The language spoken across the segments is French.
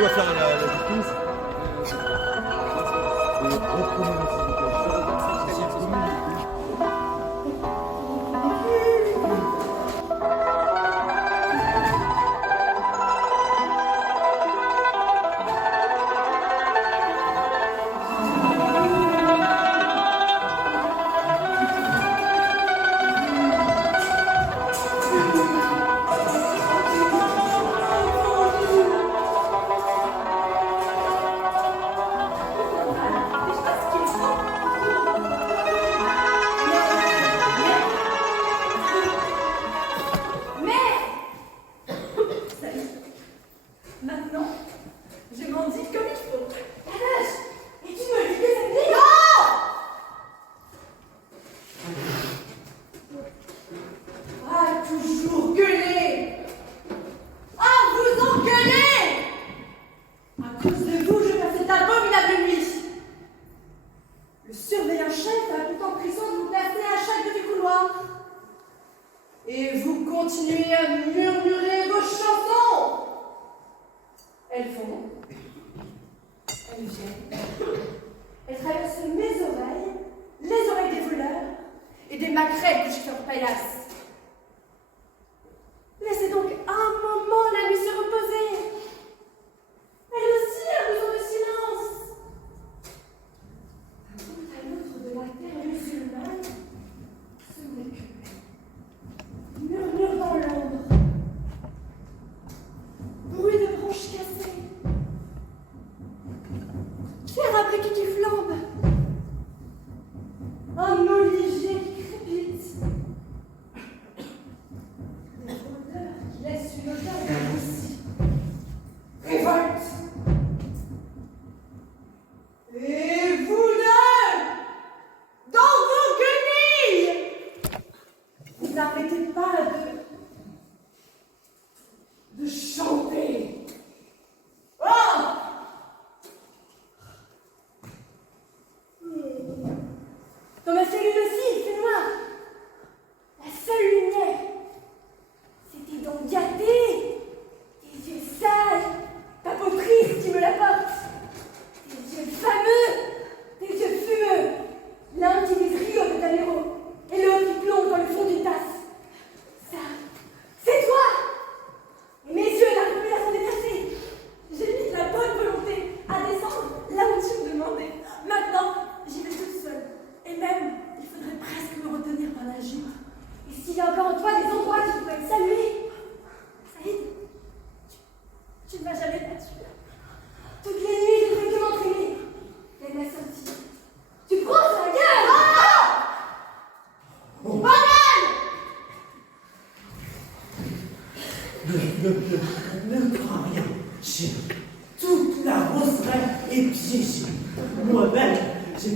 doit faire la dictée. Et reprenez le Et vous continuez à murmurer vos chansons. Elles vont, elles viennent, elles traversent mes oreilles, les oreilles des voleurs et des maquerelles que je fais en paillasse. Laissez donc un moment la nuit se reposer. Elle aussi a besoin de silence. D'un bout à l'autre de la terre musulmane, ce n'est que murmure dans l'ombre, bruit de branches cassées, pierre à briquet qui flambe, un olivier qui crépite, des odeurs qui laissent une odeur d'ici, révolte. Et vous deux, dans vos guenilles, vous n'arrêtez pas de chanter. Oh! Dans ma cellule aussi, il fait noir. La seule lumière, c'est tes dents gâtées, tes yeux sales, ta peau triste qui me l'apporte, tes yeux fameux, tes yeux fumeux, l'un qui les rio de Tanero et l'autre qui plonge dans le fond d'une tasse. Ça, c'est toi! Et mes yeux n'arrivent plus à s'en détacher. J'ai mis de la bonne volonté à descendre là où tu me demandais. Maintenant, j'y vais toute seule. Et même, il faudrait presque me retenir par la jupe. Et s'il y a encore en toi des endroits qui pourraient me saluer, Saïd, tu ne m'as jamais battu. Toutes les nuits, j'ai fait que m'entraîner. Elle m'a sorti. Tu prends sur la gueule! Oh! Morgane! Ne prends rien, chérie. Toute la roseraie est piégée. Moi-même, j'ai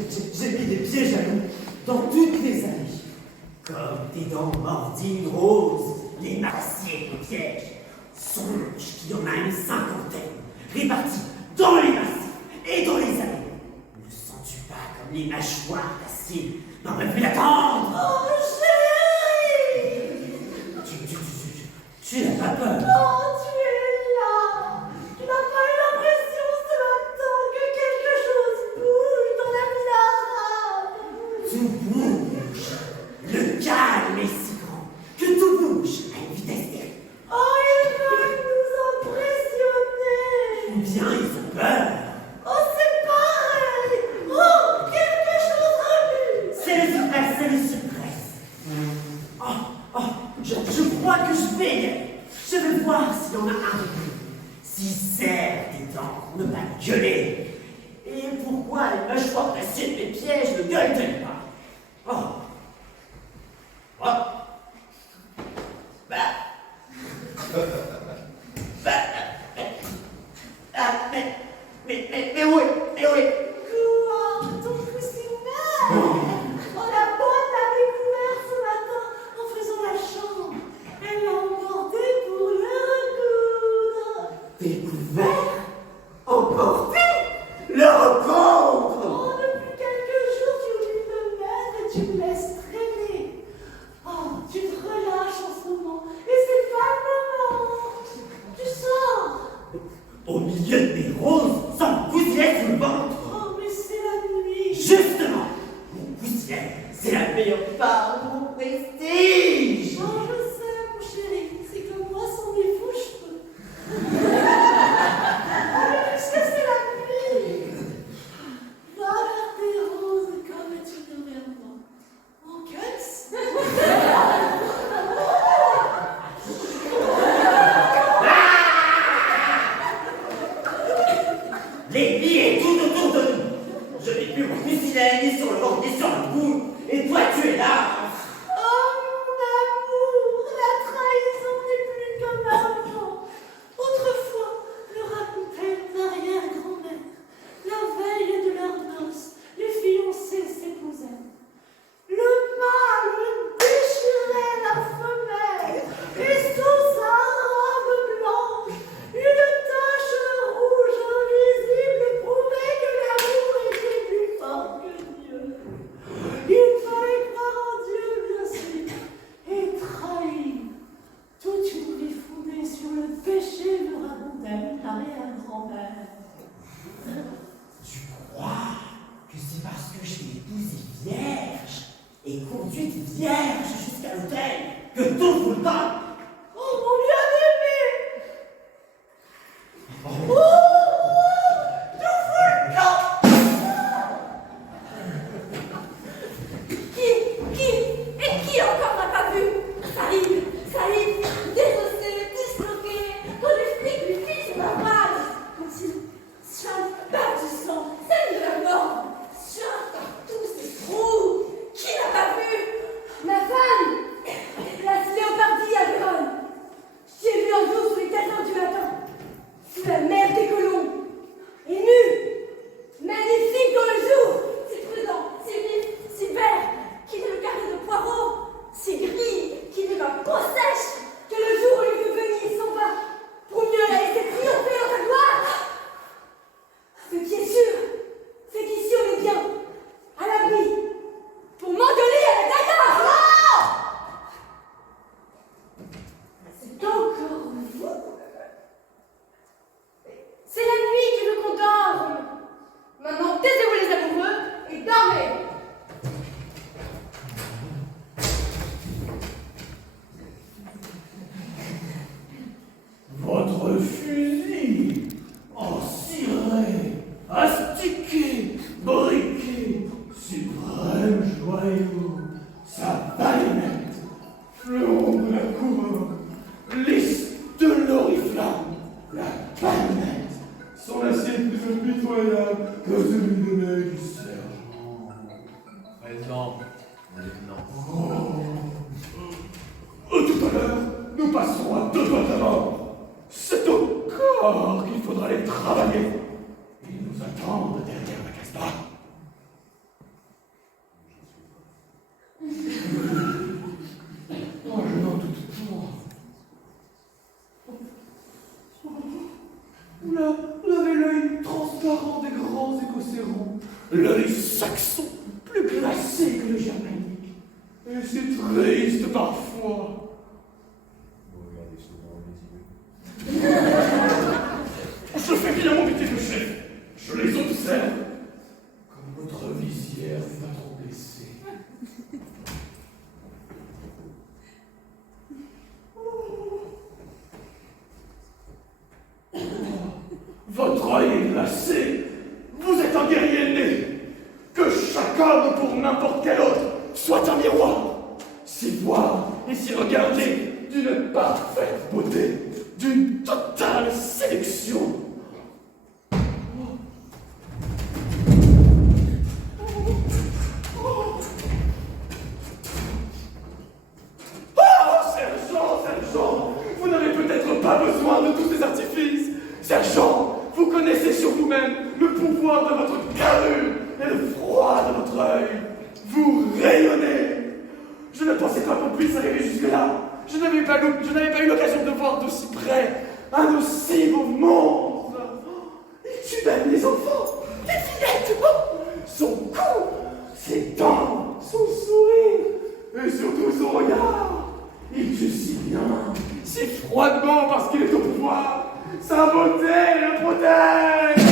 mis des pièges à loup dans toutes les allées. Comme des dents mordies roses, les massiers des pièges. Songe qu'il y en a une cinquantaine, répartis dans les massifs et dans les allées. Ne sens-tu pas comme les mâchoires d'acier n'en peuvent plus l'attendre? Oh, chérie! Tu n'as pas peur? Oh, tu es là! Tu n'as pas eu l'impression ce matin que quelque chose bouge dans la ville arabe? Tout bouge. Le calme est si grand que tout bouge à une vitesse terrible. Oh, ils veulent nous impressionner! Ou bien ils ont peur. Oh, c'est pareil! Oh, quelque chose remue! C'est le suppresse, c'est le suppresse. Je crois que je vais y aller. Je vais voir s'il y en a un de plus. S'il serre des dents pour ne pas gueuler. Et pourquoi les mâchoires d'acier de mes pièges ne gueulent-elles pas? Oh. Mais où est? Quoi? Ton coussinet! Oh, la bonne l'a découvert ce matin en faisant la chambre. Elle l'a emporté pour le recoudre. Découvert? Emporté? Le recoudre? Oh, depuis quelques jours, tu oublies de me mettre et tu me laisses traîner. Oh, tu te relâches en ce moment. Et c'est pas le moment. Tu sors. au milieu de mes roses, sans gouttière sous le ventre. Oh, mais c'est la nuit. Justement, mon gouttière, c'est la meilleure part de mon prestige. Oh, je sais, mon chéri. C'est comme moi sans mes faux cheveux. Puisque c'est la nuit. Va vers tes roses comme tu veux vers moi. En cuts. Les lits est tout autour de nous. Je n'ai plus mon fusilet, ni sur le ventre, ni sur le cou. Et toi, tu es là. Oh, mon amour, la trahison n'est plus comme avant. Autrefois, le racontait l'arrière-grand-mère. La veille de leurs noces, les fiancés s'épousaient. Le mâle déchirait la femelle, et sous sa robe blanche, une tache rouge invisible prouvait que l'amour était plus fort que Dieu. Il fallait croire en Dieu, bien sûr, et trahir. Toute une vie fondée sur le péché de racontait l'arrière-grand-mère. Tu crois que c'est parce que je t'ai épousée vierge et conduite vierge jusqu'à l'autel que tout fout le temps? Oh mon bien-aimé! Oh, tout fout le camp! Qui encore n'a pas vu? Saline, désossée, disloquée, quand les flics lui filent la balle, quand il chante pas du sang, celle de la mort, chante partout ses trous. Qui n'a pas vu? Ma femme, la Léopardie à Vérone. Je t'ai vu un jour sous les 4 heures du matin, sous la mer des colons, et nue, magnifique dans le jour, si prudent, si vif, si vert, qu'il est le carré de poireaux, si gris, qu'il est ma peau sèche, que le jour où il veut venir s'en va, pour mieux la laisser triompher dans sa gloire. Ce qui est sûr, c'est qu'ici on est bien, à l'abri, pour m'engueuler à la gaillard. C'est encore vous. C'est la nuit qui veut qu'on dorme. Maintenant, taisez-vous les amoureux et dormez. Votre fusil, en ciré, astiqué, briqué, suprême joyau, sa baïonnette, fleuron de la couronne, lisse de l'oriflamme, la baïonnette, son assiette plus impitoyable que celui de l'œil du sergent. Présent, mon lieutenant. Tout à l'heure, nous passerons à 2 doigts de la mort. C'est au corps qu'il faudra les travailler. Ils nous attendent derrière la casbah. Oh, je n'en doute pas. Là, vous avez l'œil transparent des grands écocérons, l'œil saxon, plus glacé que le germanique. Et c'est triste parfois. Vous regardez souvent les yeux. Je fais bien mon métier de chef. Je les observe. Comme votre visière n'est pas trop blessée. Votre œil est glacé. Vous êtes un guerrier né. Que chaque homme, pour n'importe quel autre, soit un miroir. S'y voir et s'y regarder d'une parfaite beauté, d'une totale séduction. Sergent, vous n'avez peut-être pas besoin de tous ces artifices. Sergent, vous connaissez sur vous-même le pouvoir de votre carrure et le froid de votre œil. Vous rayonnez. Je ne pensais pas qu'on puisse arriver jusque-là. Je n'avais pas eu l'occasion de voir d'aussi près un aussi beau monstre. Il tue même les enfants, les fillettes. Son cou, ses dents, son sourire et surtout son regard. Il tue si bien, si froidement parce qu'il est au pouvoir. Sa Sa beauté le protège.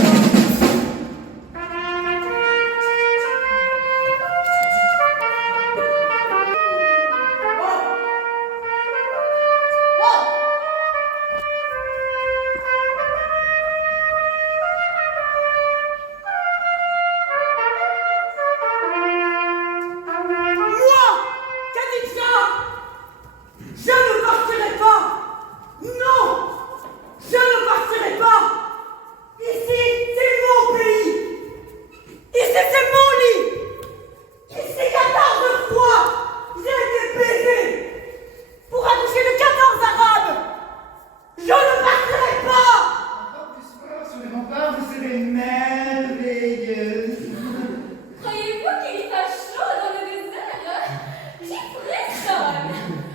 Croyez-vous qu'il y fasse chaud dans le désert? J'y frissonne.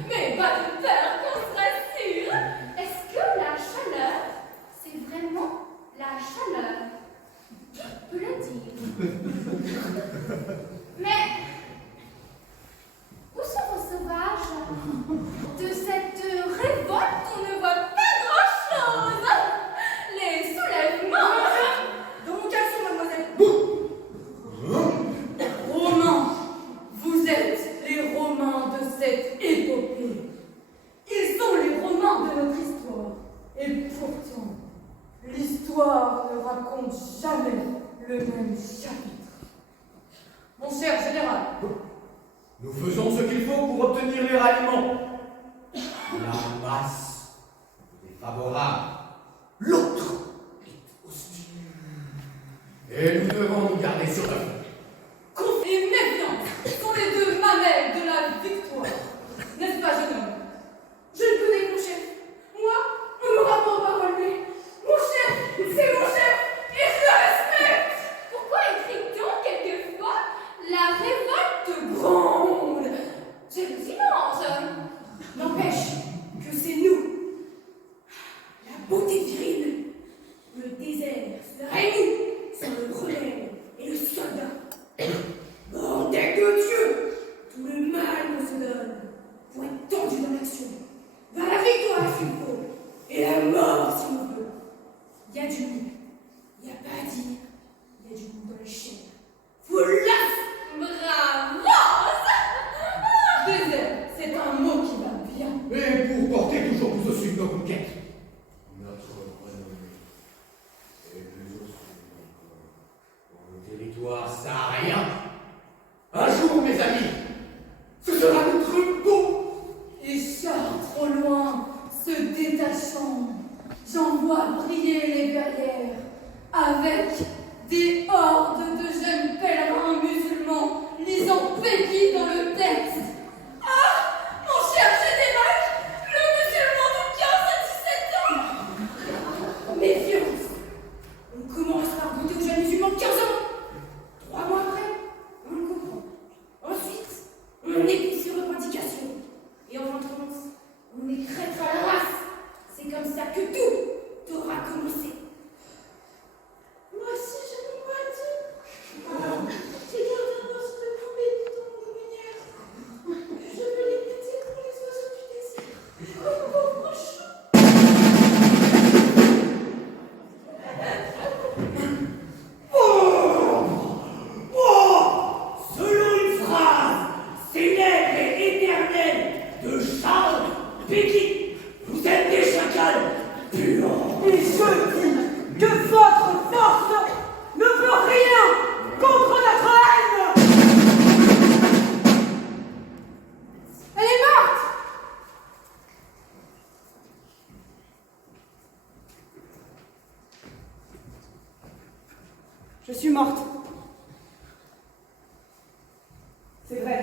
Mais pas de peur qu'on se rassure. Est-ce que la chaleur, c'est vraiment la chaleur? Qui peut le dire? Mais où sont vos sauvages? De cette révolte, on ne voit pas grand-chose. Les soulèvements. Dans mon caleçon, mademoiselle. Romains, vous êtes les Romains de cette épopée. Ils sont les Romains de notre histoire. Et pourtant, l'histoire ne raconte jamais le même chapitre. Mon cher général, Nous faisons ce qu'il faut pour obtenir les ralliements. La masse est favorable. L'autre est hostile. Et nous devons nous garder sur le fond. et méfiance sont les deux mamelles de la victoire. N'est-ce pas, jeune homme? Je ne connais mon chef. Moi, on me rapporte pas relevé. Mon chef, c'est mon chef, et je le respecte. Pourquoi écrit-on quelquefois la révolte gronde? C'est le silence. N'empêche que c'est nous, la beauté virile, Le désert serait nous sans le rebelle et le soldat. Bordel de Dieu! Tout le mal qu'on se donne pour être tendu dans l'action. Vers la victoire s'il faut, et la mort si on veut. Il y a du goût, il n'y a pas à dire, il y a du goût dans les chaînes. Vous l'as! Bravo! désert, c'est un mot qui va bien. Et pour porter toujours plus au sud nos conquêtes. Notre renommée est plus au sud encore. Pour le territoire saharien. Un jour, mes amis, ce sera notre beau. Et chars trop loin, se détachant, j'en vois briller les verrières, avec des hordes de jeunes pèlerins musulmans lisant Pépi dans le texte. Ah, mon cher général, le musulman de 15 à 17 ans. Méfiance! On commence par goûter aux jeunes musulmans de 15 ans. 3 mois après, on le comprend. Ensuite, on écoute ses revendications. Et en France, on écrète à la race. C'est comme ça que tout aura commencé. Moi aussi, je me bats. J'ai gardé un morceau de poupée dans mon gomminière. Je veux les péter pour les oiseaux du désert. Oh, pauvre chat. Selon une phrase célèbre et éternelle de Charles Péguy, vous êtes des chacals puants. Et je dis que votre force ne peut rien contre notre haine. Elle est morte. Je suis morte. C'est vrai.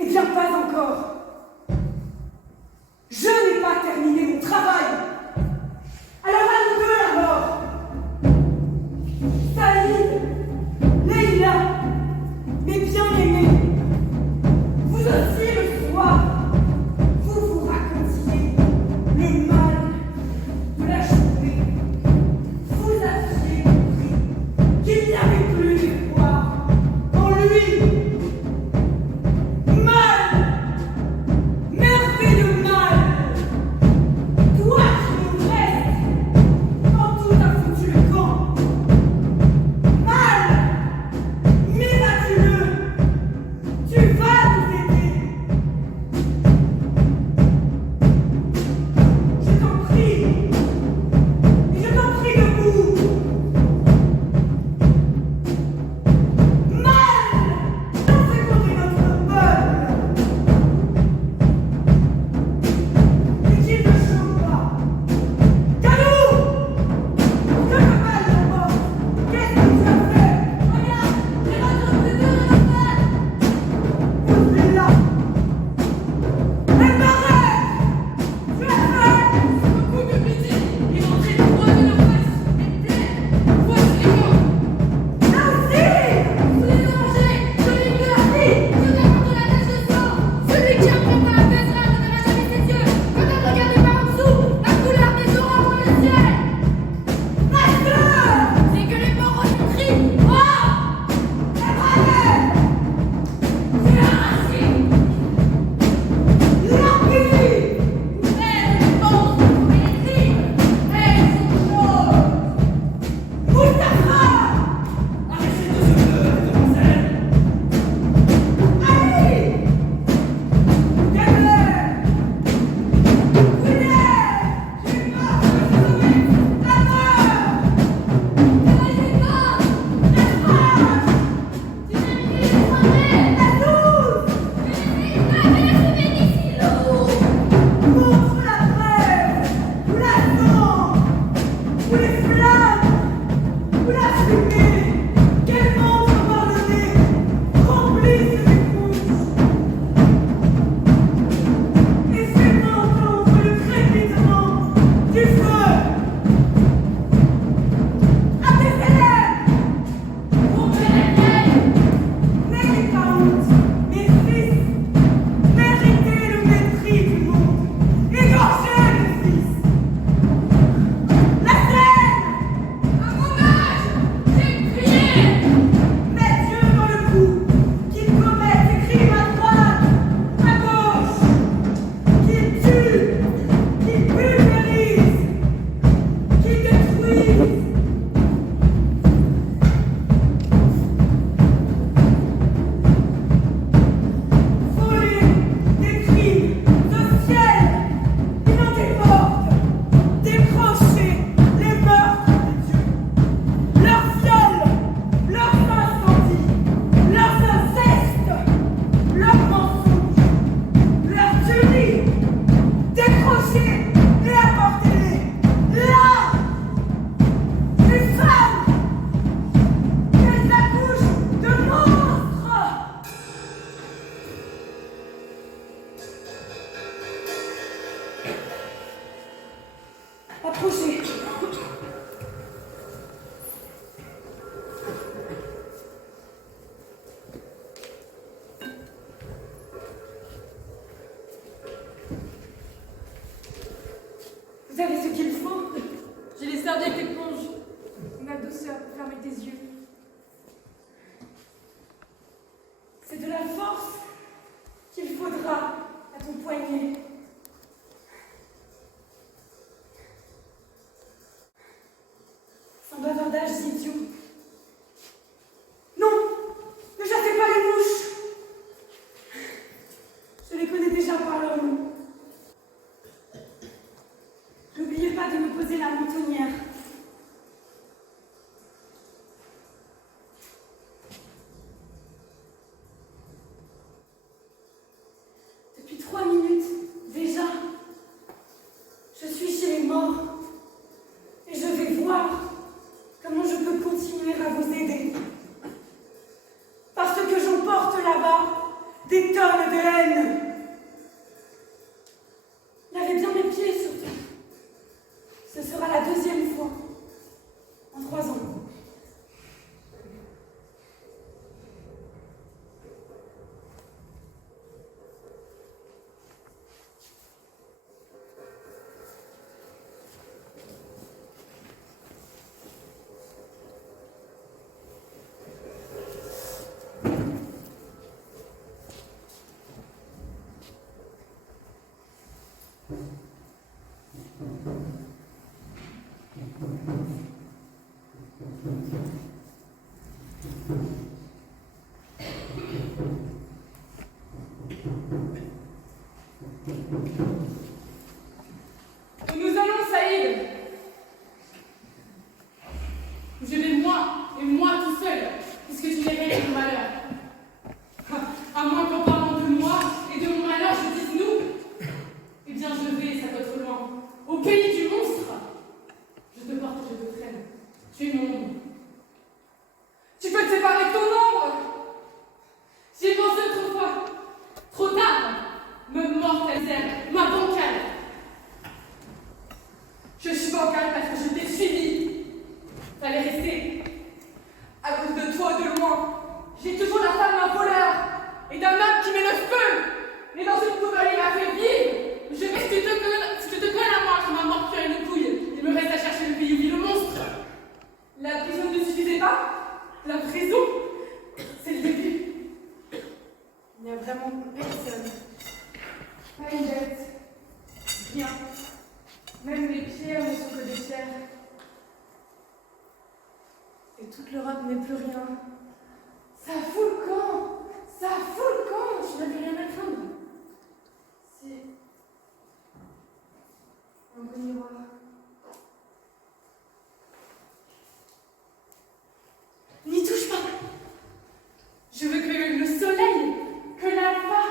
Eh bien, pas encore. Je n'ai pas terminé mon travail. Alors à nous deux la mort. Saïd, Leïla, mes bien-aimés, vous aussi le soir, vous vous racontiez le mal de la journée. Vous Vous avez ce qu'il faut. J'ai les serviettes éponges. Ma douceur pour fermer tes yeux. C'est de la force qu'il faudra à ton poignet. Sans bavardage idiot. Non! Ne chassez pas les mouches! Je les connais déjà par leur nom. N'oubliez pas de me poser la mentonnière. Depuis 3 minutes, déjà, je suis chez les morts. Et je vais voir comment je peux continuer à vous aider. Parce que j'emporte là-bas des tonnes de haine. Lavez bien mes pieds surtout. Ce sera la 2e fois en 3 ans. Nous allons, Saïd. Je vais moi, et moi tout seul, puisque tu n'es mon malheur. À moins qu'en parlant de moi et de mon malheur, je dise nous. Eh bien, je vais, ça doit être loin, au pays du monstre. Je te porte, je te traîne. Tu es mon ombre. Tu peux te séparer de ton ombre. J'y ai pensé autrefois. Trop tard. Me mortalisère, ma bancale. Je suis bancale parce que je t'ai suivi. Fallait rester. À cause de toi de loin. J'ai toujours la femme d'un voleur et d'un homme qui met le feu. Mais dans une poubelle, il m'a fait vivre. Je vais, si tu te colles à moi, je m'en mords à une couille. Il me reste à chercher le pays où vit le monstre. La prison ne suffisait pas. La prison, c'est le début. Il n'y a vraiment personne. Pas une bête. Rien. Même les pierres ne sont que des pierres. Et toute l'Europe n'est plus rien. Ça fout le camp. Ça fout le camp. Tu n'as plus rien à craindre. Si. Un beau miroir. N'y touche pas. Je veux que le soleil, que la loi,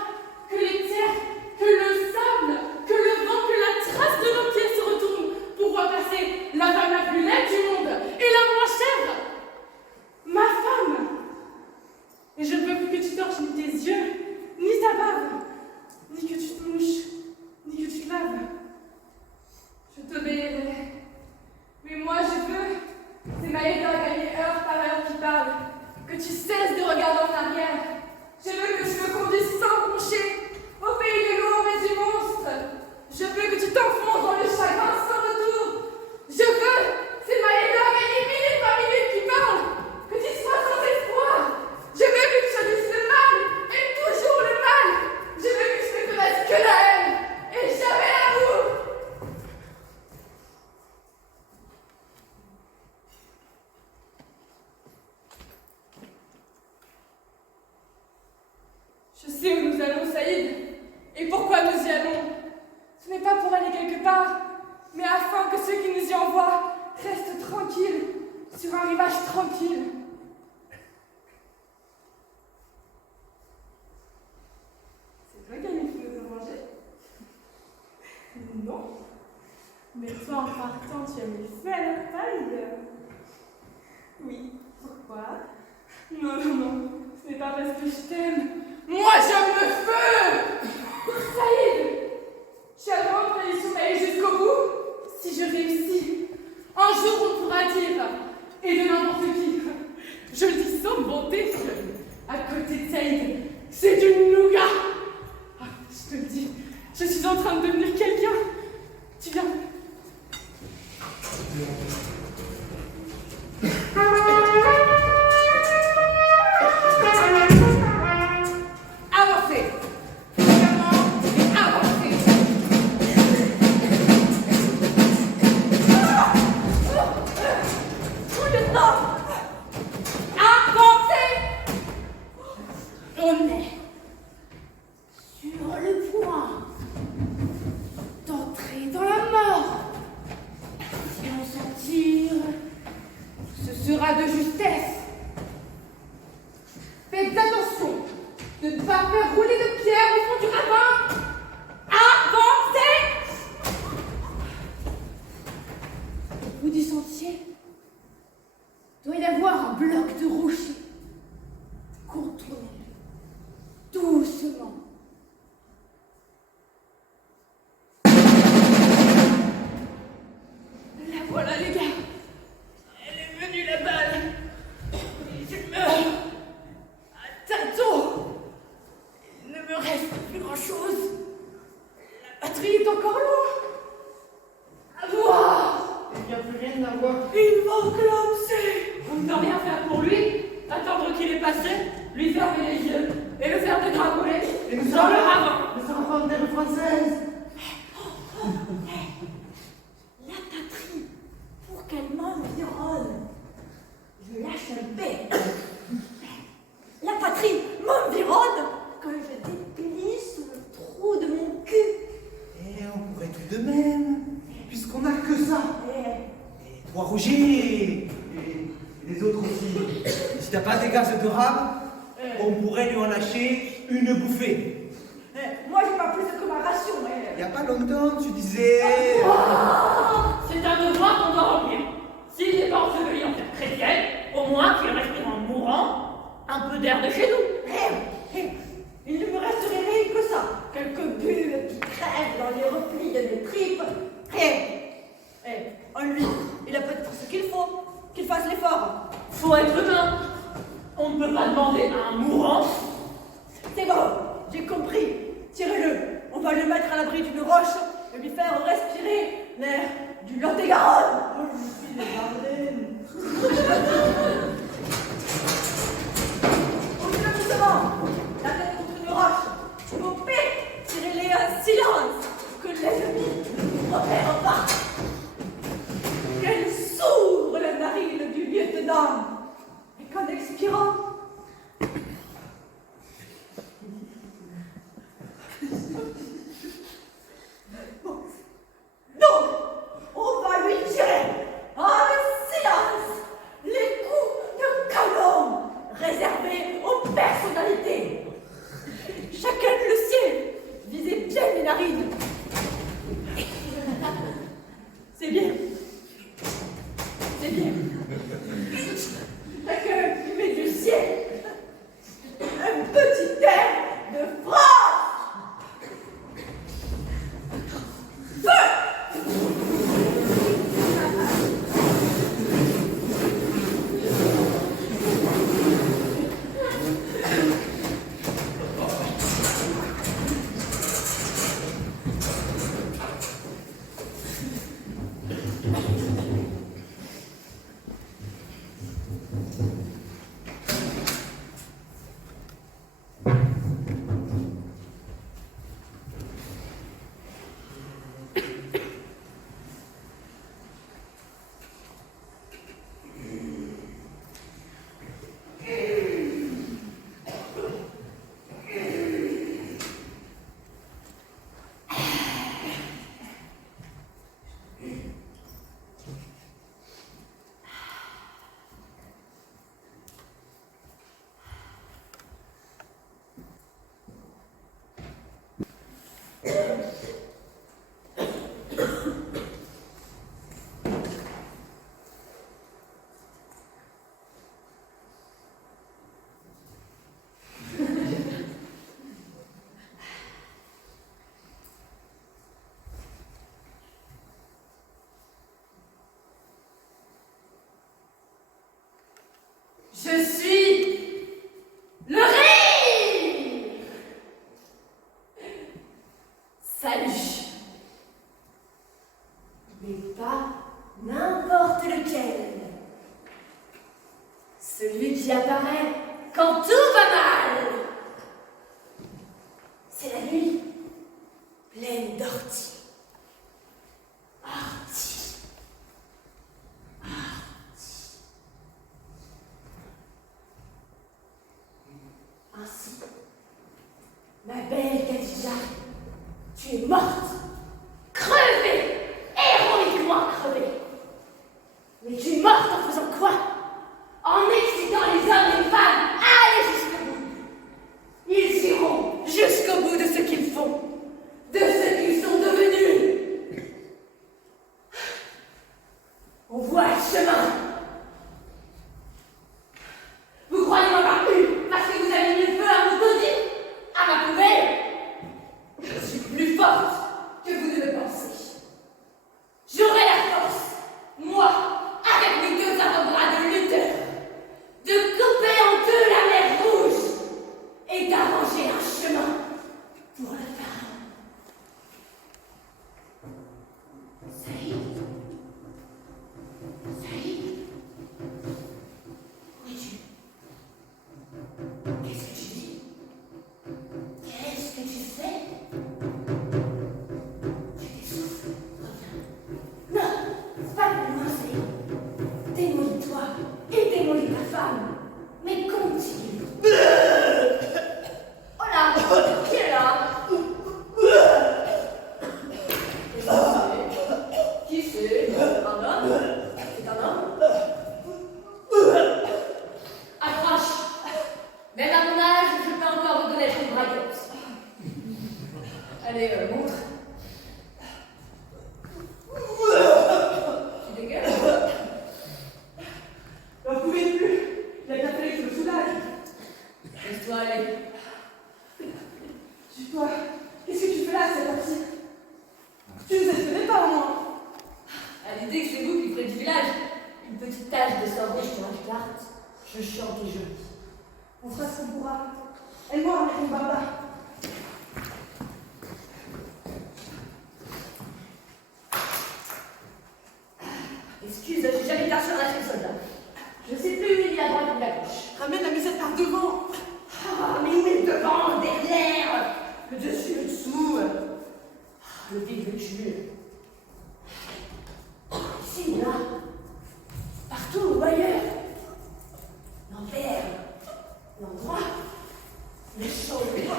que les terres, que le sable, que le vent, que la trace de nos pieds se retourne pour voir passer la femme la plus laide du monde et la moins chère, ma femme. Et je ne veux plus que tu torches ni tes yeux, ni ta barbe, ni que tu te mouches, ni que tu te laves. Je t'obéirai. Mais moi je veux, c'est Maëda gagner heure par heure qui parle, que tu cesses de regarder en arrière. Je veux que tu me conduises sans broncher au pays de l'ombre et du monstre. Je veux que tu t'enfonces dans le chagrin sans retour. Je veux, c'est Maëda gagner minute par minute qui parle, que tu sois sans espoir. Je veux que tu choisisses le mal et toujours le mal. Je veux que tu ne connaisses que la haine et jamais l'amour. Je sais où nous allons, Saïd, et pourquoi nous y allons. Ce n'est pas pour aller quelque part, mais afin que ceux qui nous y envoient restent tranquilles, sur un rivage tranquille. C'est toi qui as mis le feu à manger? Non. Mais toi, en partant, tu as mis le feu à leur paille. Oui. Pourquoi? Non. Ce n'est pas parce que je t'aime. Moi, j'aime le feu! Saïd! Tu as vraiment prévision d'aller jusqu'au bout? Si je réussis, un jour on pourra dire, et de n'importe qui, je le dis sans bonté, à côté de Saïd, c'est du nougat! Ah, je te le dis, je suis en train de devenir quelqu'un. Tu viens, sera de justesse. Faites attention de ne pas faire rouler de pierre au fond du ravin. Avancez! Au bout du sentier, doit y avoir un bloc de rocher. Contournez-le doucement. La voilà, les gars. Elle est venue, la balle. Et je meurs. À tâtons. Il ne me reste plus grand-chose. La batterie est encore loin. À voir. Il n'y a plus rien à voir. Il va clamser. Vous ne pouvez rien faire pour lui. Attendre qu'il est passé, lui fermer les yeux et le faire dégringoler dans le ravin. Les enfants de terre française. La patrie, pour qu'elle m'environne, je lâche un bec. La patrie m'environne quand je déplie sous le trou de mon cul. Et on pourrait tout de même, puisqu'on n'a que ça. Eh, Et toi, Roger, et les autres aussi. Si t'as pas des gaz de rame, on pourrait lui en lâcher une bouffée. moi j'ai pas plus que ma ration. Il y a pas longtemps, tu disais... C'est un devoir qu'on doit remplir. S'il n'est pas enseveli en terre chrétienne, au moins qu'il respire en mourant un peu d'air de chez nous. Il ne me resterait rien que ça. Quelques bulles qui crèvent dans les replis de mes tripes. En lui, il a peut-être ce qu'il faut. Qu'il fasse l'effort. Faut être humain. On ne peut pas demander à un mourant. C'est bon, j'ai compris. Tirez-le. On va le mettre à l'abri d'une roche et lui faire respirer l'air du Lot-et-Garonne. Oh, je suis leArdenne. Poussez-le doucement. La tête contre une roche. Vos pieds, tirez-les en silence. Que l'ennemi ne repère pas. Qu'elle s'ouvre la narine du lieutenant. Et qu'en expirant, donc, on va lui tirer en silence les coups de canon réservés aux personnalités. Chacun le sien, visez bien les narines. C'est bien. C'est bien. Chacun lui met du ciel un petit air de France. Je suis le rire. Salut. Mais pas n'importe lequel. Celui qui apparaît quand tout va mal. C'est la nuit, pleine d'orties. Orties. Orties. Ainsi, ma belle Khadija, tu es morte. Crevée, héroïquement crevée. Mais tu es morte en faisant quoi? Je chante et je lis. On fera ce qu'on pourra. Elle moi avec mon papa. Excuse, j'ai jamais été sur la soldat. Je sais plus où il est à droite ou à gauche. Ramène la musette par devant. Ah, mais où est le devant, le derrière, le dessus, le dessous, le vide, le tuer. Ici, là, partout ou ailleurs. L'envers, l'endroit, les choses, les droits.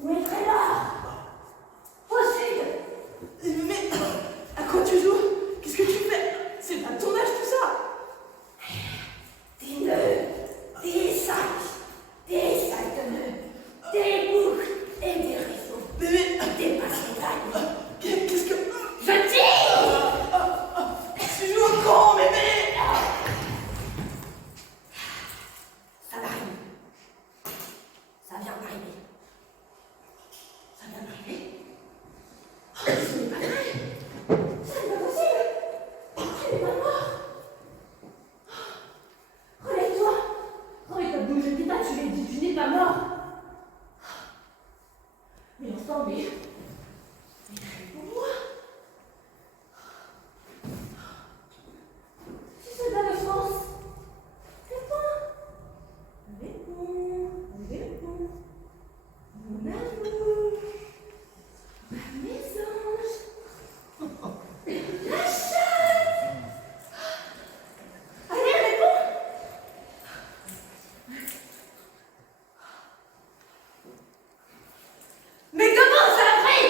Où est là? Au sud. Mais à quoi tu joues? Qu'est-ce que tu fais? C'est pas ton âge tout ça. Des nœuds, des sacs de nœuds, des boucles et des réseaux, des passerelles. Qu'est-ce que... Je tire! Tu joues au con, mémé. Ça va arriver. Ça vient d'arriver. Ça vient d'arriver. Oh, ce n'est pas vrai. Ça n'est pas possible. Tu n'es pas mort. Relève-toi. Relève-toi, bouge, je t'ai pas tué, tu n'es pas mort. Mais enfin, mais réponds-moi. Si soldat de France, réponds. Réponds. Mon amour. Mes anges. La chatte. Allez, réponds. Mais comment ça a pris?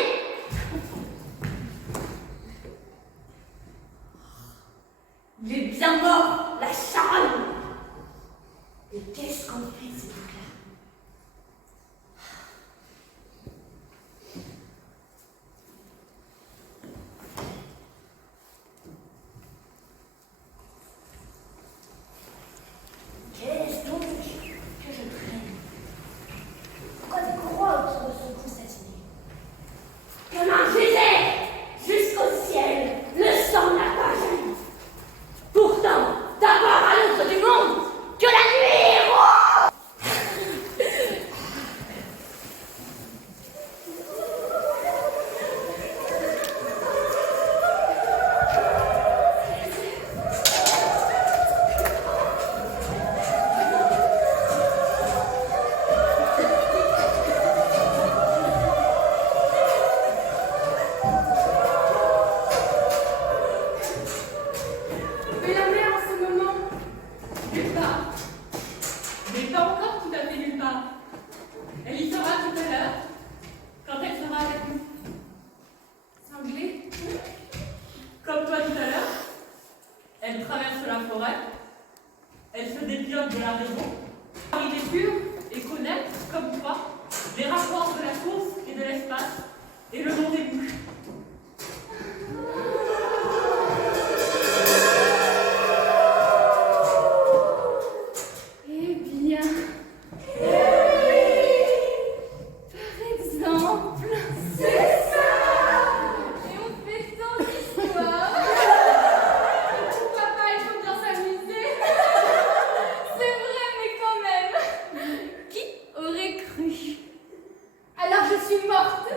Il est bien mort, la charogne. Et qu'est-ce qu'on fait de ces trucs-là? Qu'est-ce donc que je traîne? Pourquoi des croix autour de son cou satiné? Comme un geyser jusqu'au ciel, le sang n'a pas jailli. Pourtant, d'abord à l'autre du monde, que la nuit est rose. Mais la mer en ce moment, nulle part. Mais pas encore tout à fait nulle part. Elle y sera tout à l'heure, quand elle sera avec nous. Cinglée, comme toi tout à l'heure, elle traverse la forêt, elle se dépiote de la raison, arriver pure et connaître, comme toi, les rapports de la source et de l'espace et le nom des bouches. Eh bien, par exemple, c'est ça. Et on fait tant d'histoires. Papa, il faut bien s'amuser. C'est vrai, mais quand même. Qui aurait cru? Alors je suis morte.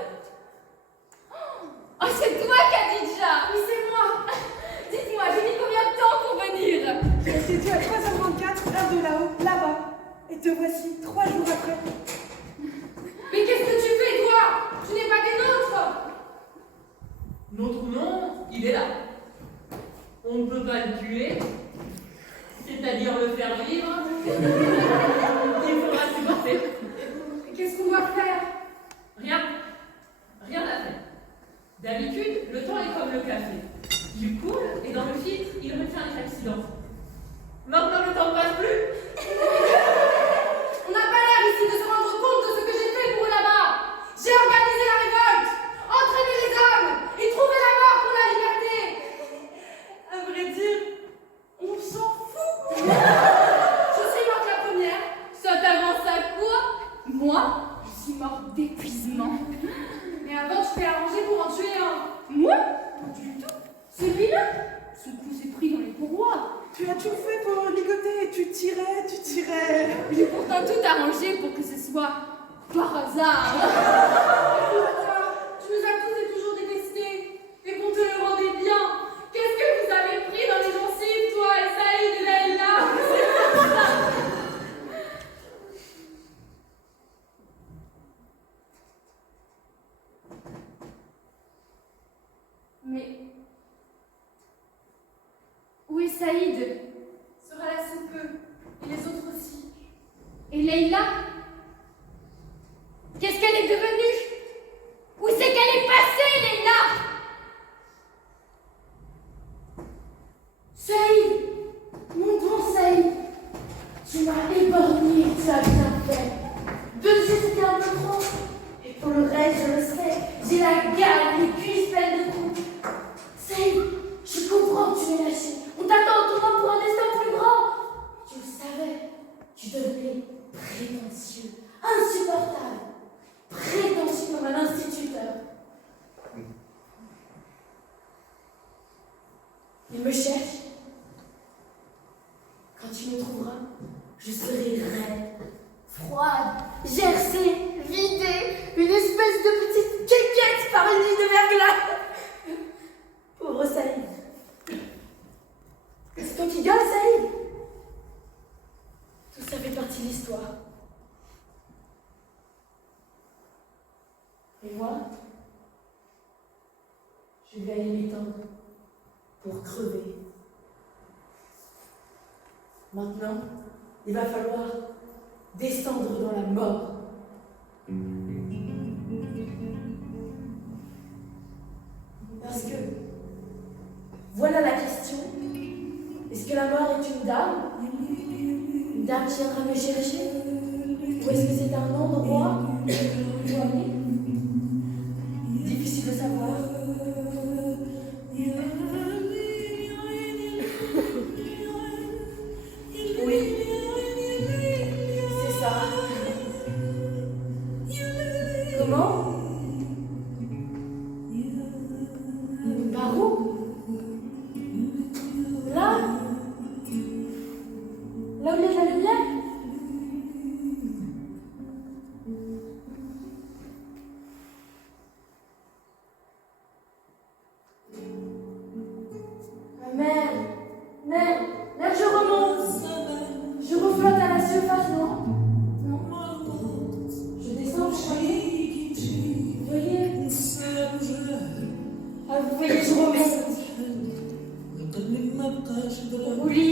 Oh, c'est toi, Khadija. Oui, c'est moi. Dites-moi, j'ai mis combien de temps pour venir? J'étais dû à 3h24, heure de là-haut, là-bas. Et te voici 3 jours après. Mais qu'est-ce que tu fais, toi? Tu n'es pas des nôtres. Notre nom, il est là. On ne peut pas le tuer, c'est-à-dire le faire vivre. Il faudra supporter. Qu'est-ce qu'on doit faire? Rien. Rien à faire. D'habitude, le temps est comme le café. Il coule et dans le filtre, il retient les accidents. Maintenant, le temps ne passe plus. On n'a pas l'air ici de se rendre compte de ce que j'ai fait pour eux là-bas. J'ai organisé la révolte, entraîné les hommes et trouvé la mort pour la liberté. À vrai dire, on s'en fout. Je suis morte la première. Ça t'avance à quoi? Moi, je suis morte d'épuisement. Mais avant, tu t'es arrangé pour en tuer un. Moi? Pas du tout. Celui-là? Ce coup s'est pris dans les courroies. Tu as tout fait pour ligoter tirais. J'ai pourtant tout arrangé pour que ce soit par hasard. Tu nous as tous et toujours détestés et qu'on te le rendait bien. Qu'est-ce que vous avez pris dans les gencives, toi et Saïd et Laïla? Mais où est Saïd? Sera là sous peu, et les autres aussi. Et Leïla? Qu'est-ce qu'elle est devenue? Où c'est qu'elle est passée, Leïla? Saïd, mon bon Saïd, tu m'as éborgné, tu as bien fait. 2 yeux, c'était un peu trop. Et pour le reste, je le sais, j'ai la gale, les cuisses pleines de coups. Saïd, je comprends que tu m'aies lâché. On t'attend au tournant pour un destin plus grand. Tu le savais, tu devenais prétentieux, insupportable, prétentieux comme un instituteur. Il me cherche. Quand tu me trouveras, je serai raide, froide, gercée, vidée, une espèce de petite quéquette par une nuit de verglas. Pauvre Saïd. C'est toi qui gueules, Saïd. Tout ça fait partie de l'histoire. Et moi, je vais aller m'étendre pour crever. Maintenant, il va falloir descendre dans la mort. Parce que, voilà la question. Est-ce que la mort est une dame? Une dame qui viendra me chercher? Ou est-ce que c'est un endroit éloigné? Difficile de savoir. Oui, c'est ça. Comment? Par où? Là? Là où il y a la lumière? Merde, je remonte. Je reflotte à la surface, non? Non. Je descends, vous voyez? Vous voyez? Ah, vous voyez, je remonte. Oui,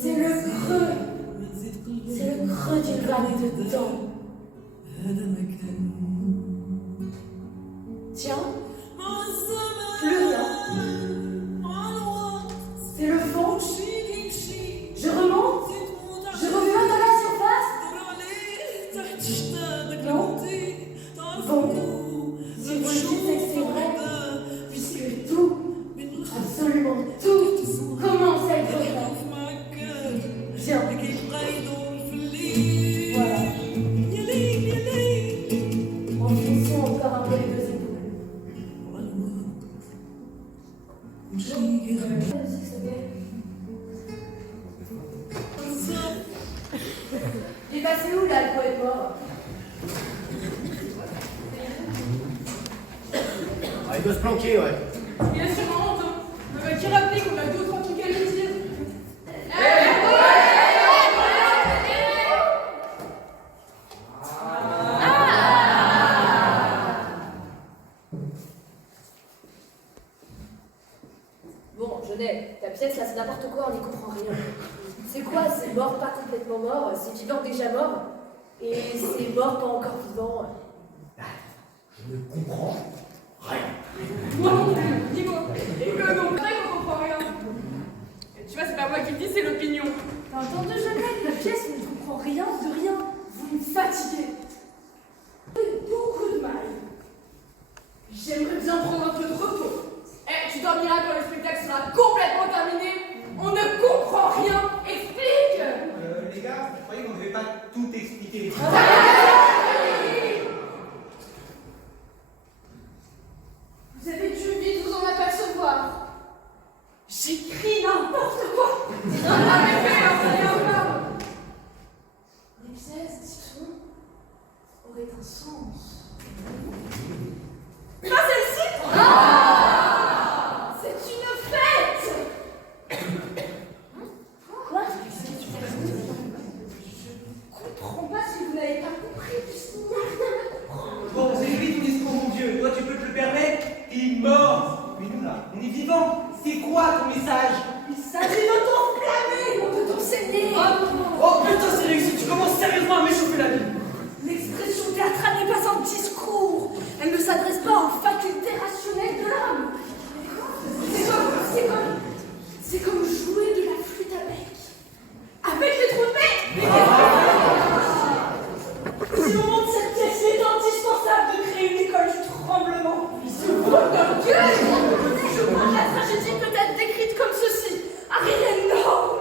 c'est le creux. C'est le creux d'une vague de temps. Tiens, plus rien. C'est le fond. Je remonte. Je reflotte à la surface. Non. Bon, si vous le dites, c'est que c'est vrai. Puisque tout, absolument tout, commence à être vrai. Tiens. Voilà. Enfonçons encore un peu les 2 épaules. Il est passé où là, le poète mort? Ah, il doit se planquer, ouais. Il a sûrement honte, hein. Mais qui rappelait qu'on a 2 ou 3 trucs à lui dire? Bon, Jeunet, ta pièce là c'est n'importe quoi, on n'y comprend rien. C'est quoi? C'est mort pas complètement mort, c'est vivant déjà mort, et c'est mort pas encore vivant. Je ne comprends rien. Moi non plus, ni moi. Et que non, vrai qu'on comprend rien. Et tu vois, c'est pas moi qui le dis, c'est l'opinion. T'as entendu, Jeunet? La pièce, on ne comprend rien de rien. Vous me fatiguez. Beaucoup de mal. J'aimerais bien prendre un peu de repos. Eh, tu dormiras quand le spectacle sera complètement terminé. On ne comprend rien. Explique. Les gars, je croyais qu'on ne devait pas tout expliquer. là. On est vivant. C'est quoi ton message? Il s'agit de t'enflammer, non de t'enseigner. Oh putain, c'est réussi, tu commences sérieusement à m'échauffer la vie. L'expression théâtrale n'est pas un discours. Elle ne s'adresse pas aux facultés rationnelles de l'homme. C'est comme jouer de la flûte à bec. Avec les trous de bec. Si on monte cette pièce, il est indispensable de créer une école du tremblement. Je crois que la tragédie peut être décrite comme ceci. Un rire énorme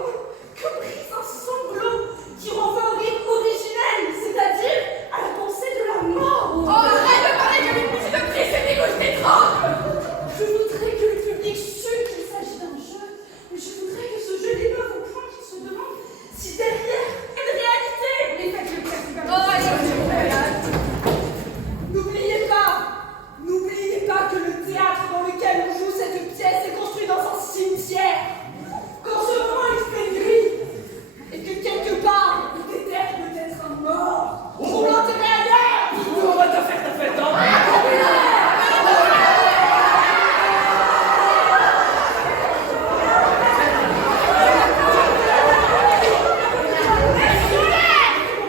que brise un sanglot qui renvoie au rire originel, c'est-à-dire à la pensée de la mort. Oh, arrête de parler comme une petite actrice et négocier tes trompes. Je voudrais que le public sût qu'il s'agit d'un jeu, mais je voudrais que ce jeu l'émeuve au point qu'il se demande si derrière une réalité. Mais faites-le faire, c'est Oh, n'oubliez pas que le théâtre dans lequel on joue cette pièce est construit dans un cimetière. Qu'en ce moment il fait gris, et que quelque part il déterre peut-être un mort. Pour l'enterrer ailleurs. On va te faire ta fête, hein.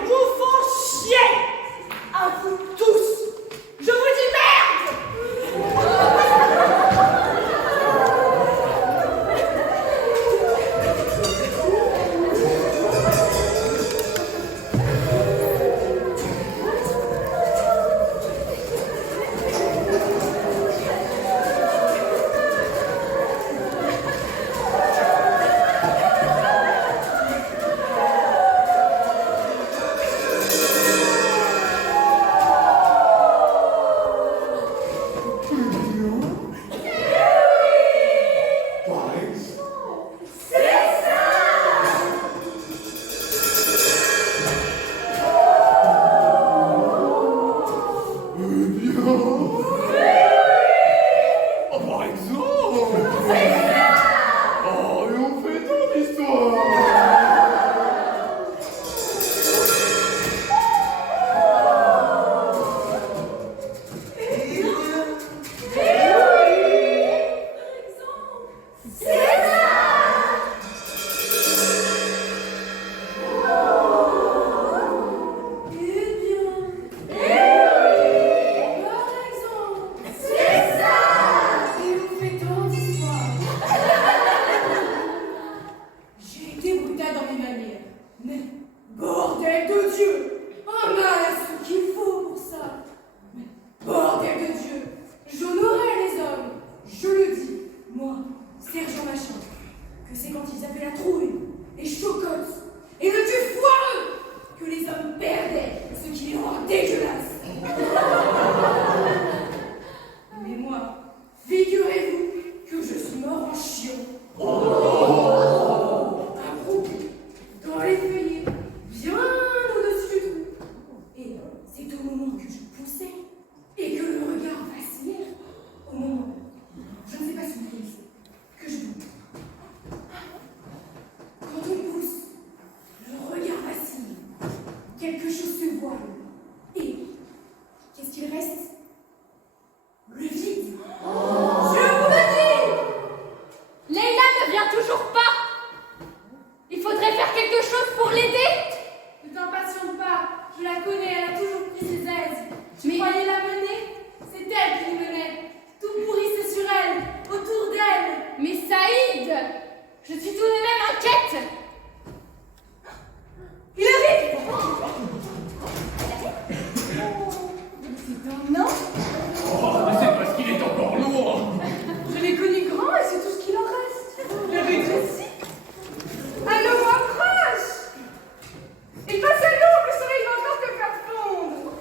Vous font chier. À vous tous. Je vous dis merde. Par exemple. Oh, par exemple. Oh, et on fait tant d'histoires. J'ai été brutale dans mes manières, mais bordel de Dieu, un mal à ce qu'il faut pour ça. Mais bordel de Dieu, j'honorais les hommes, je le dis, moi, sergent Machin, que c'est quand ils avaient la trouille, les chocottes et le dieu foireux que les hommes perdaient, ce qui les rend dégueulasses. Mais moi, figurez-vous que je suis mort en chiant. Accroupi dans les feuillets, bien au-dessus du trou. Et c'est au moment que je poussais et que le regard vacillait, au moment, je ne sais pas si vous connaissez, que je vous. Quand on pousse, le regard vacille, quelque chose se voile. Et qu'est-ce qu'il reste? Le vide. Je vous le dis! Leïla ne vient toujours pas. Il faudrait faire quelque chose pour l'aider. Ne t'impatiente pas, je la connais, elle a toujours pris ses aises. Tu croyais la mener? C'est elle qui les menait. Tout pourrissait sur elle, autour d'elle. Mais Saïd, je suis tout de même inquiète. Il arrive! C'est un nain? Oh, mais c'est parce qu'il est encore lourd. Je l'ai connu grand et c'est tout ce qu'il en reste. Il avait rétréci. Un homme en crash! Il passe à l'eau, le soleil va encore te faire fondre.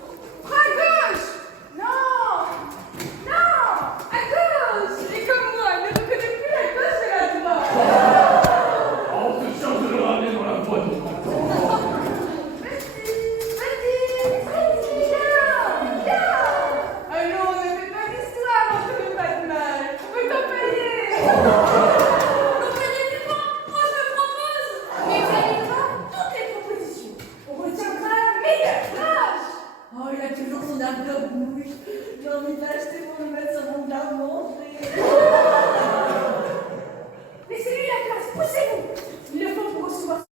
Prends à gauche! Non! Non! À gauche! Et comme moi, elle ne reconnaît plus la gauche et la droite. On te charge de le ramener dans la boîte. Allons, ne fais pas d'histoire, on ne fait pas de mal. On peut t'en payer. Comprenez du vent, moi je me propose. Mais examinera toutes les propositions. On retiendra la meilleure plage. Oh, il a toujours son ardeur bouche. J'ai envie de l'acheter pour le mettre sur mon garde-manger.